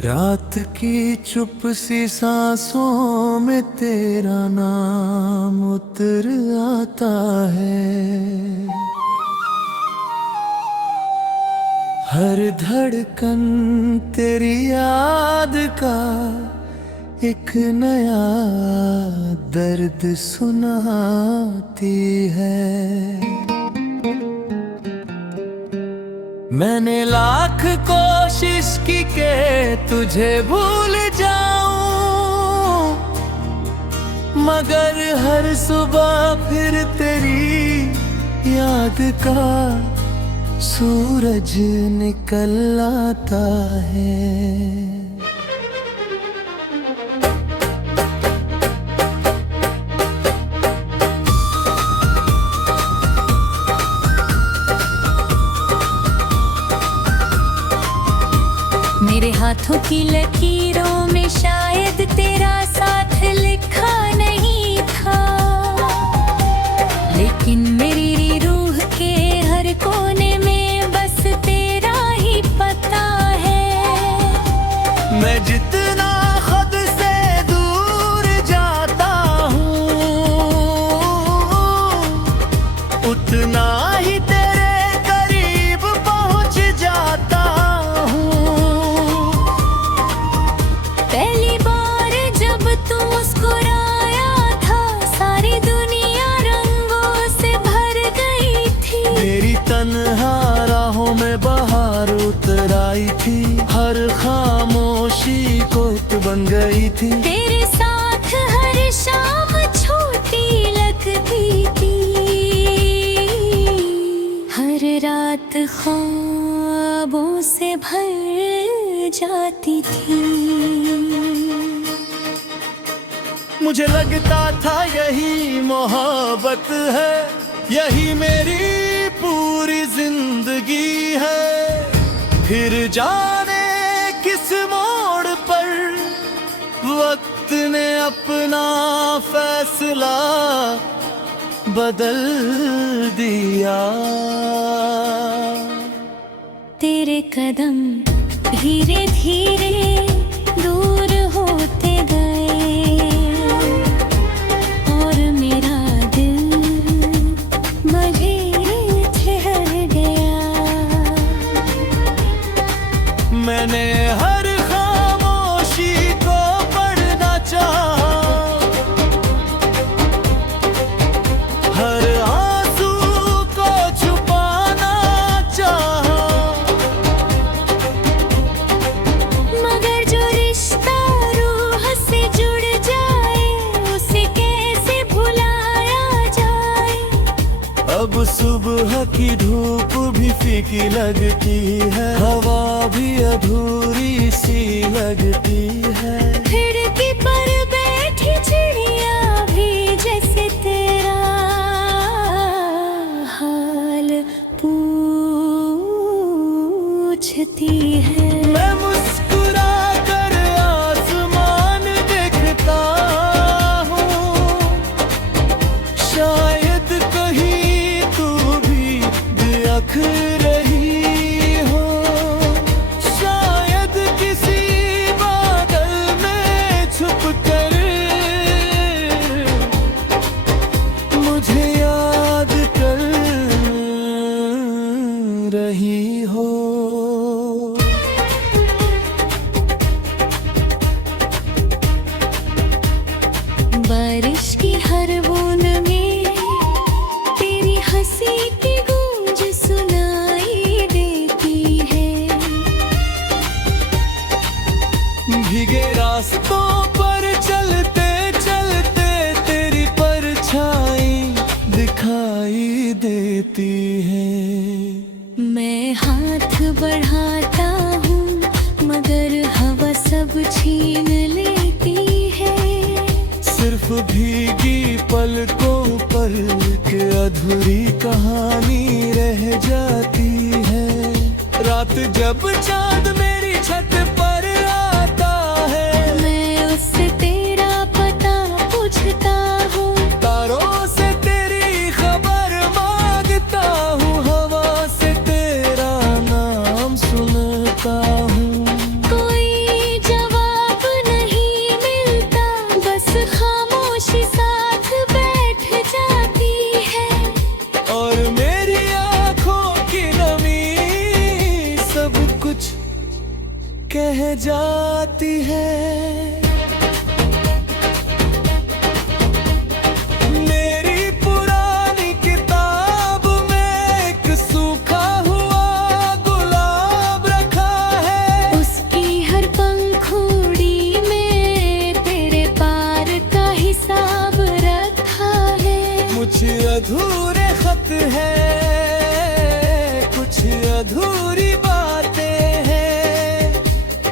रात की चुप सी सांसों में तेरा नाम उतर आता है। हर धड़कन तेरी याद का एक नया दर्द सुनाती है। मैंने लाख कोशिश की के तुझे भूल जाऊं, मगर हर सुबह फिर तेरी याद का सूरज निकल आता है। मेरे हाथों की लकीरों में शायद तेरा साथ लिखा नहीं था, लेकिन मेरी रूह के हर कोने में बस तेरा ही पता है। मैं जितना खुद से दूर जाता हूँ, उतना ही तेरे करीब पहुँच जाता हूँ। पहली बार जब तू मुस्कुराया था, सारी दुनिया रंगों से भर गई थी। मेरी तन्हा राहों में बहार उतर आई थी, हर खामोशी कोट बन गई थी। तेरे साथ हर शाम छोटी लगती थी, हर रात ख्वाबों से भर जाती थी। मुझे लगता था यही मोहब्बत है, यही मेरी पूरी जिंदगी है। फिर जाने किस मोड़ पर वक्त ने अपना फैसला बदल दिया। तेरे कदम धीरे धीरे दूर होते गए, और मेरा दिल मझे ठहर गया। मैंने हर खामोशी को पढ़ना चाहा, हर आंसू को छुपाना चाहा, मगर जो रिश्ता रूह से जुड़ जाए, उसे कैसे भुलाया जाए। अब सुबह की धूप भी फीकी लगती है, हवा भी अधूरी सी लगती है। खिड़की पर बैठी चिड़िया भी जैसे तेरा हाल पूछती है। मैं मुस्कुरा कर आसमान देखता हूँ, शायद कहीं तू भी देख रही हो। शायद किसी बादल में छुप कर मुझे याद कर रही हो। बारिश की हर बूंद में तेरी हंसी की गूंज सुनाई देती है। भीगे रास्तों पर चलते चलते तेरी परछाई दिखाई देती है। मैं हाथ बढ़ाता हूँ, मगर हवा सब छीन लेती है। सिर्फ भीगी पलकों पर के अधूरी कहानी रह जाती है। रात जब चांद मेरी छत पर आता है, मैं उससे तेरा पता पूछता हूँ, तारों से तेरी खबर मांगता हूँ, हवा से तेरा नाम सुनता हूँ। कोई जाती है। मेरी पुरानी किताब में एक सूखा हुआ गुलाब रखा है। उसकी हर पंखुड़ी में तेरे पार का हिसाब रखा है। कुछ अधूरे खत है, कुछ अधूरी बातें हैं,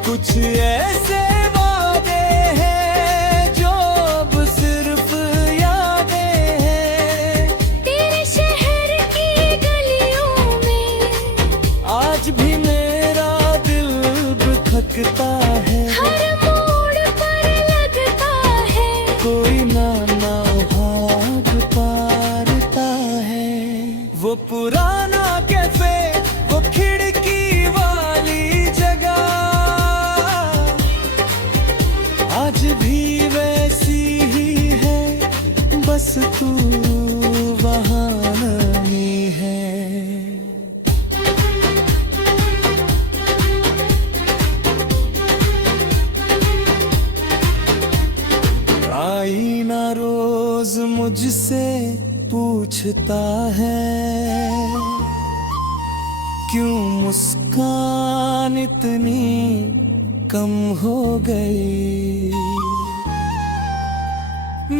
कुछ ऐसे वादे हैं जो अब सिर्फ यादें हैं। तेरे शहर की गलियों में आज भी मेरा दिल भटकता है। हर मोड़ पर लगता है कोई ना भाग पारता है। वो पुराना कैफे, वो खिड़की वाली जगह आज भी वैसी ही है, बस तू वहाँ नहीं है। आईना रोज मुझसे पूछता है, क्यों मुस्कान इतनी कम हो गई।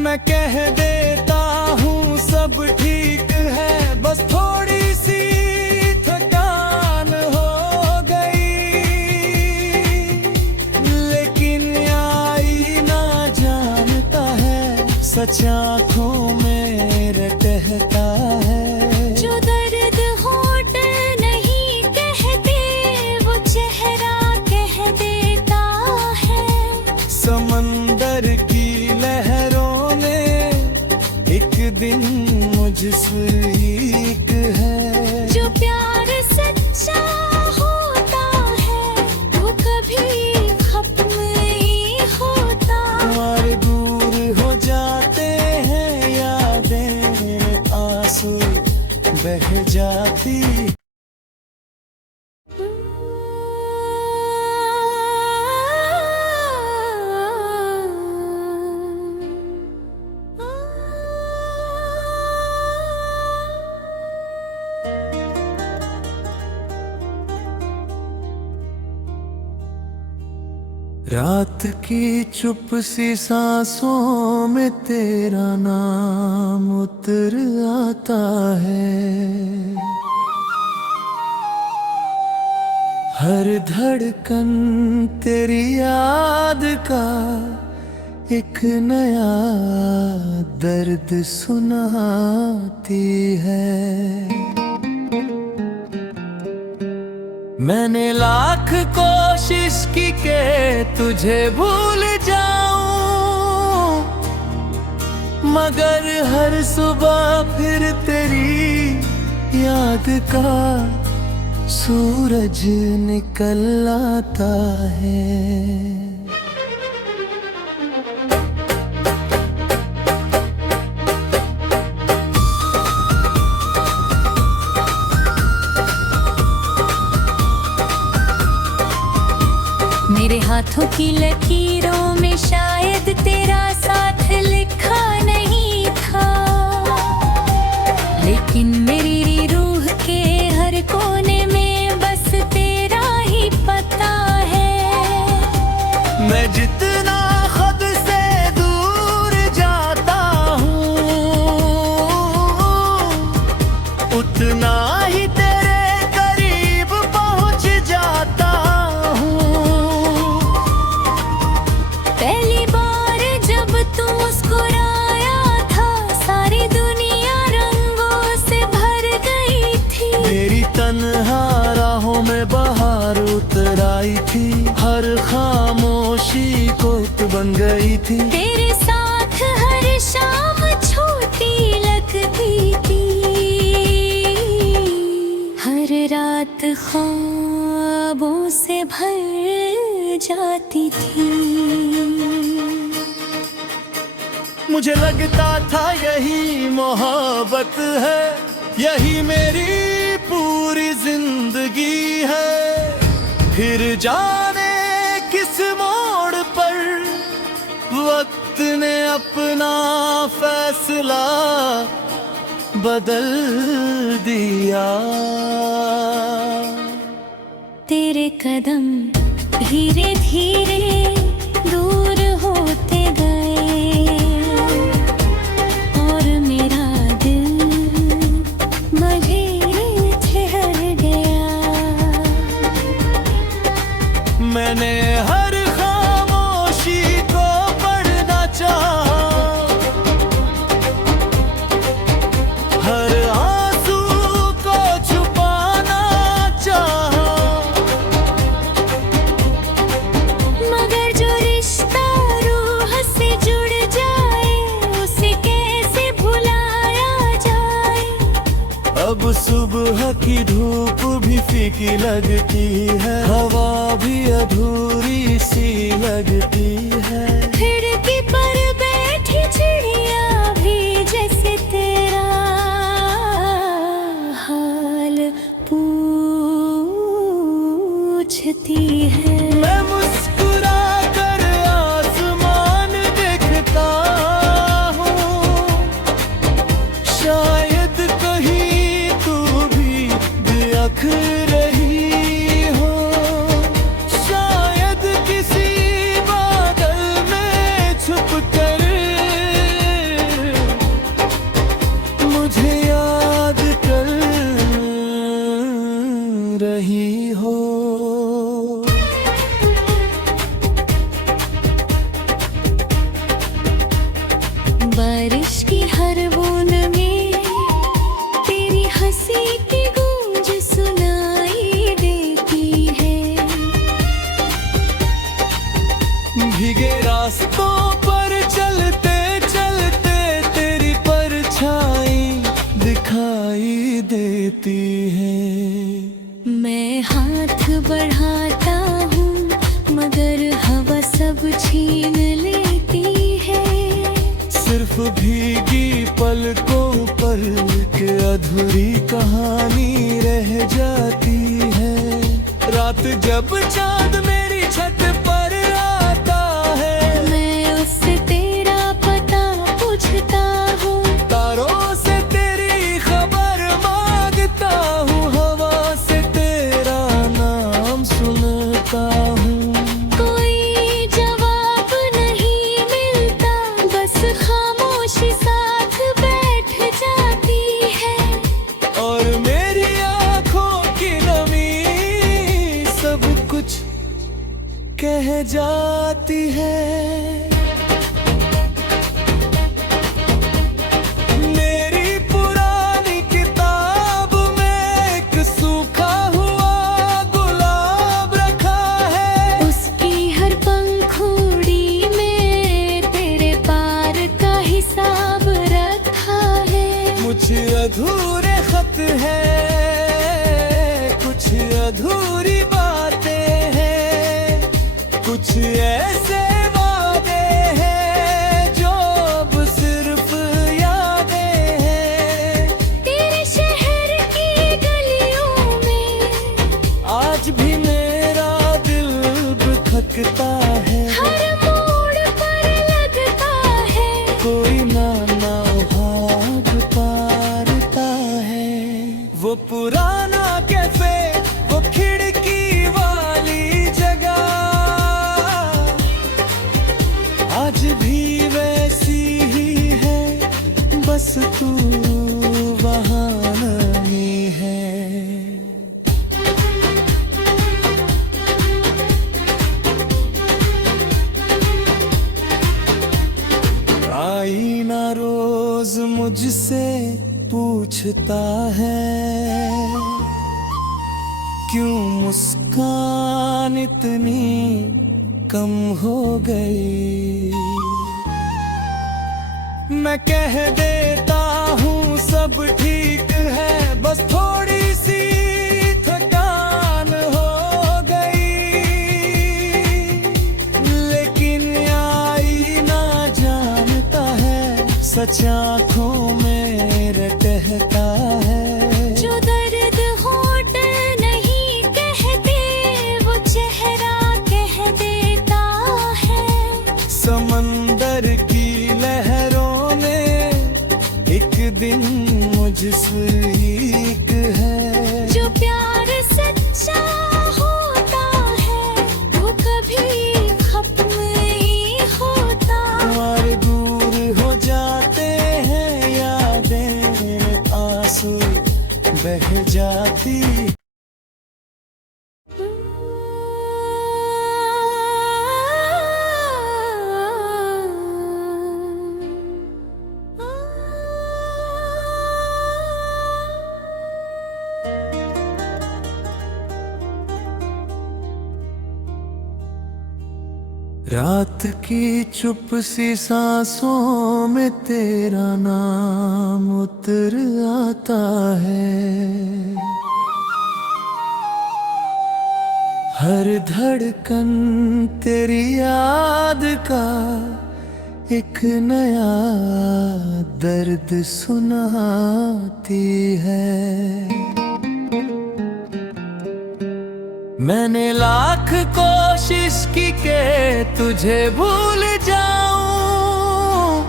मैं कह देता हूँ सब ठीक है, बस थोड़ी सी थकान हो गई। लेकिन आईना जानता है, सच आँखों में रहता है। जो दर्द होठ नहीं कहते वो चेहरा कह देता है। समंदर की लहरों ने एक दिन मुझसे एक है। जो प्यार सच्चा होता है वो कभी खत्म नहीं होता। हमारे दूर हो जाते हैं यादें, आंसू बह जाती। रात की चुप सी सांसों में तेरा नाम उतर आता है। हर धड़कन तेरी याद का एक नया दर्द सुनाती है। मैंने लाख कोशिश की के तुझे भूल जाऊं, मगर हर सुबह फिर तेरी याद का सूरज निकल आता है। मेरे हाथों की लकीरों में शायद तेरा साथ लिखा नहीं था, लेकिन मेरी रूह के हर कोने में बस तेरा ही पता है। मैं जितना खुद से दूर जाता हूँ, उतना ही तेरे करीब पहुँच जाता हूँ। पहली बार जब तू मुस्कुराया था, सारी दुनिया रंगों से भर गई थी। मेरी तन्हा राहों में बहार उतर आई थी, हर खामोशी कोट बन गई थी। तेरे साथ हर शाम छोटी लगती थी, हर रात ख्वाबों से भर जाती थी। मुझे लगता था यही मोहब्बत है, यही मेरी पूरी जिंदगी है। फिर जाने किस अपना फैसला बदल दिया। तेरे कदम धीरे धीरे दूर होते गए और मेरा दिल मझे ठहर गया। मैंने हर खामोशी को पढ़ना चाहा, हर आंसू को छुपाना चाहा, मगर जो रिश्ता रूह से जुड़ जाए उसे कैसे भुलाया जाए। अब सुबह की धूप भी फीकी लगती है, हवा भी अधूरी सी लगती है। खिड़की पर बैठी चिड़िया भी जैसे तेरा हाल पूछती है। मैं मुस्कुरा कर आसमान देखता हूँ, शायद कहीं तू भी देख रही हो, शायद किसी बादल में छुप कर मुझे याद कर रही हो। बारिश की हर बूंद में तेरी हंसी की गूंज सुनाई देती है। भीगे रास्तों पर चलते चलते तेरी परछाई दिखाई देती है। मैं हाथ बढ़ाता हूँ मगर हवा सब छीन लेती है। सिर्फ भीगी पलकों पर एक अधूरी कहानी रह जाती है। रात जब चांद मेरी छत पर आता है, मैं उससे तेरा पता पूछता हूँ, तारों से तेरी खबर मांगता हूँ, हवा से तेरा नाम सुनता हूँ। कोई जवाब नहीं मिलता, बस खामोशी साथ बैठ जाती है। और मेरी आंखों की नमी सब कुछ कह जाती है। मेरी पुरानी किताब में एक सूखा हुआ गुलाब रखा है, उसकी हर पंखुड़ी में तेरे पार का हिसाब रखा है। कुछ अधूरे खत है, कुछ अधूरी बातें हैं, कुछ ऐसे वादे हैं जो अब सिर्फ यादें हैं। तेरे शहर की गलियों में आज भी मेरा दिल भटकता है, हर मोड़ पर लगता है। कोई ना भाग पारता है। वो पुराना कैफे, वो खिड़की वाली जगह आज भी वैसी ही है, बस तू वहाँ नहीं है। आईना रोज मुझसे पूछता है, क्यों मुस्कान इतनी कम हो गई। मैं कह देता हूँ सब ठीक है, बस थोड़ी सी थकान हो गई। लेकिन आईना जानता है, सच आँखों में रहता है। जो दर्द होठ नहीं कहते वो चेहरा कह देता है। समंदर की लहर एक है। जो प्यार सच्चा होता है वो कभी खत्म नहीं होता। हमारे दूर हो जाते हैं यादें, आंसू बह जाती। रात की चुप सी सांसों में तेरा नाम उतर आता है। हर धड़कन तेरी याद का एक नया दर्द सुनाती है। मैंने लाख कोशिश की के तुझे भूल जाऊं,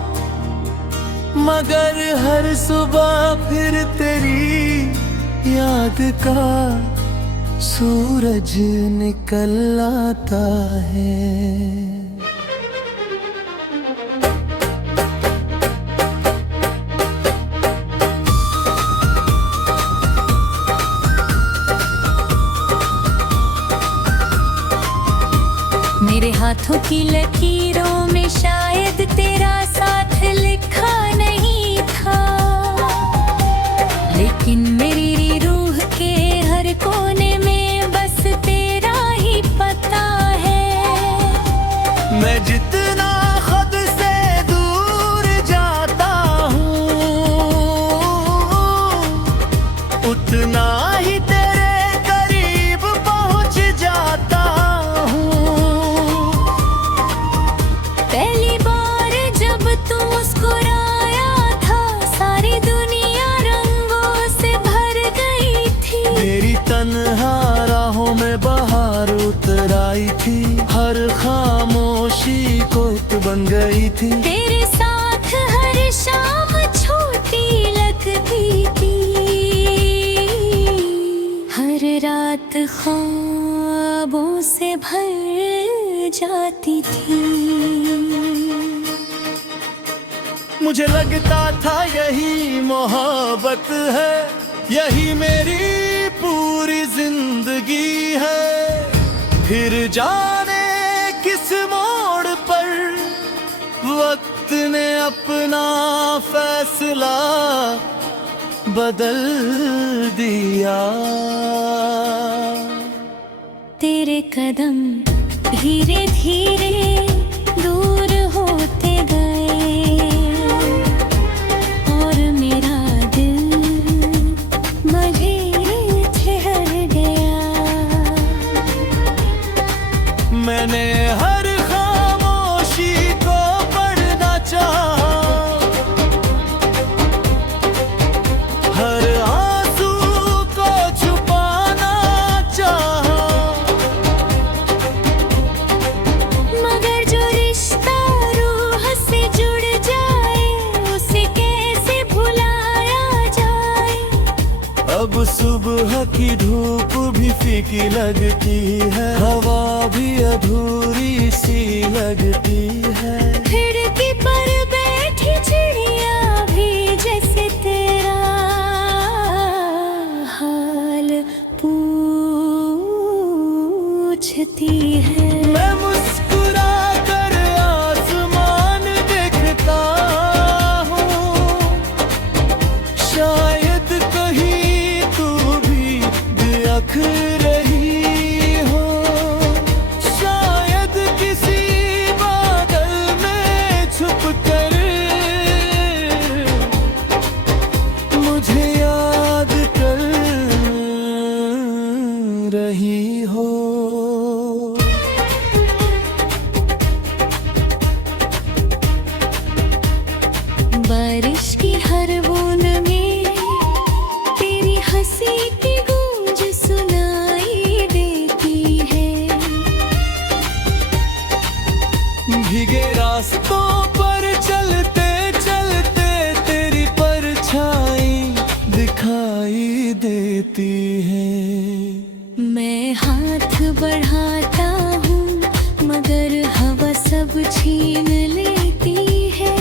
मगर हर सुबह फिर तेरी याद का सूरज निकल आता है। मेरे हाथों की लकीरों में शायद तेरा साथ लिखा नहीं था, लेकिन मेरी रूह के हर कोने में बस तेरा ही पता है। मैं जितना खुद से दूर जाता हूँ, उतना ही तेरे करीब पहुँच जाता हूँ। पहली बार जब तू मुस्कुराया था, सारी दुनिया रंगों से भर गई थी। मेरी तन्हा राहों में बहार उतर आई थी, हर खामोशी कोट बन गई थी। तेरे साथ हर शाम छोटी लगती थी, हर रात ख्वाबों से भर जाती थी। मुझे लगता था यही मोहब्बत है, यही मेरी पूरी जिंदगी है। फिर जाने किस मोड़ पर वक्त ने अपना फैसला बदल दिया। तेरे कदम धीरे धीरे दूर होते गए, और मेरा दिल मझे ठहर गया। मैंने हर खामोशी को पढ़ना चाहा, हर आंसू को छुपाना चाहा, मगर जो रिश्ता रूह से जुड़ जाए उसे कैसे भुलाया जाए। अब सुबह की धूप भी फीकी लगती है, हवा भी अधूरी सी लगती है। खिड़की पर बैठी चिड़िया भी जैसे तेरा हाल पूछती है। मैं मुस्कुरा कर आसमान देखता हूँ, शायद कहीं तू भी देख रही हो। शायद किसी बादल में छुप कर मुझे याद कर रही हो। बारिश की हर बूंद में तेरी हंसी की गूंज सुनाई देती है। भीगे रास्तों पर चलते चलते तेरी परछाई बढ़ाता हूँ मगर हवा सब छीन लेती है।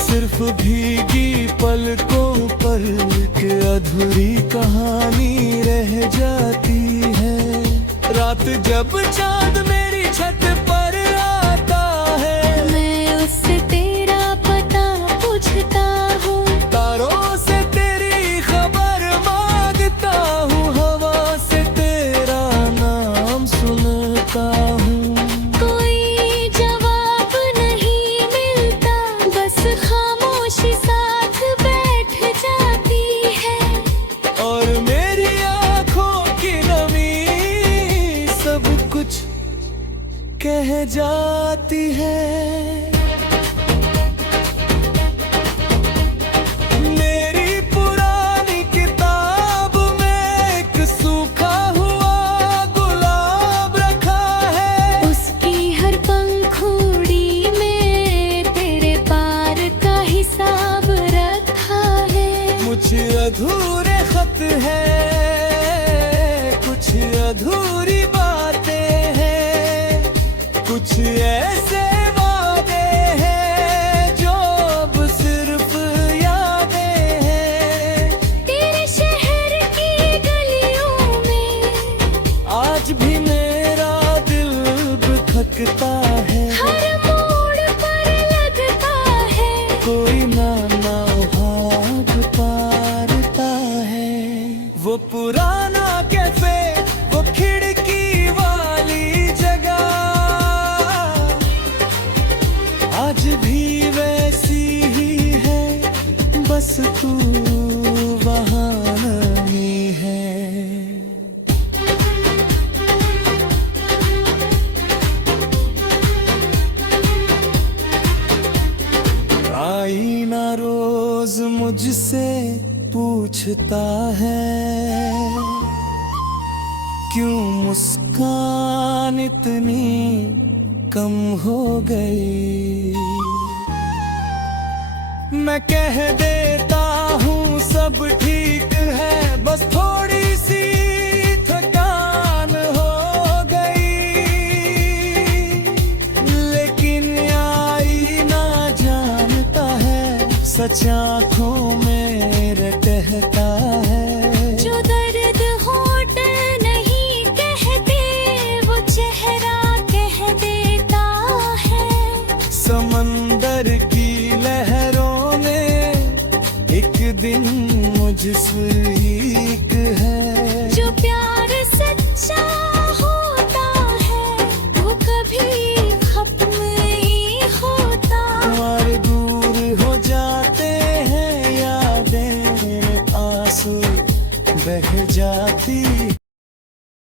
सिर्फ भीगी पलकों पर एक अधूरी कहानी रह जाती है। रात जब चांद मेरी छत पर आता है, मैं उससे तेरा पता पूछता हूँ, तारों से तेरी खबर मांगता हूँ, हवा से तेरा नाम सुनता हूँ। कोई जवाब नहीं मिलता, बस खामोशी साथ बैठ जाती है। और मेरी आंखों की नमी सब कुछ कह जाती है। मेरी पुरानी किताब में एक सूखा हुआ गुलाब रखा है। उसकी हर पंखुड़ी में तेरे पार का हिसाब रखा है। कुछ अधूरे खत है, कुछ अधूरी बातें हैं, कुछ ऐसे वादे हैं जो अब सिर्फ यादें हैं। तेरे शहर की गलियों में आज भी मेरा दिल भटकता है, हर मोड़ पर लगता है। कोई ना भाग पाता है। वो पुराना कैफे, वो खिड़की वाली जगह आज भी वैसी ही है, बस तू वहाँ नहीं है। आईना रोज मुझसे पूछता है, क्यों मुस्कान इतनी कम हो गई। मैं कह देता हूँ सब ठीक है, बस थोड़ी सी थकान हो गई। लेकिन आईना जानता है, सच आँखों में रहता है। जो दर्द होठ नहीं कहते वो चेहरा कह देता है। समंदर की लहरों ने एक दिन मुझसे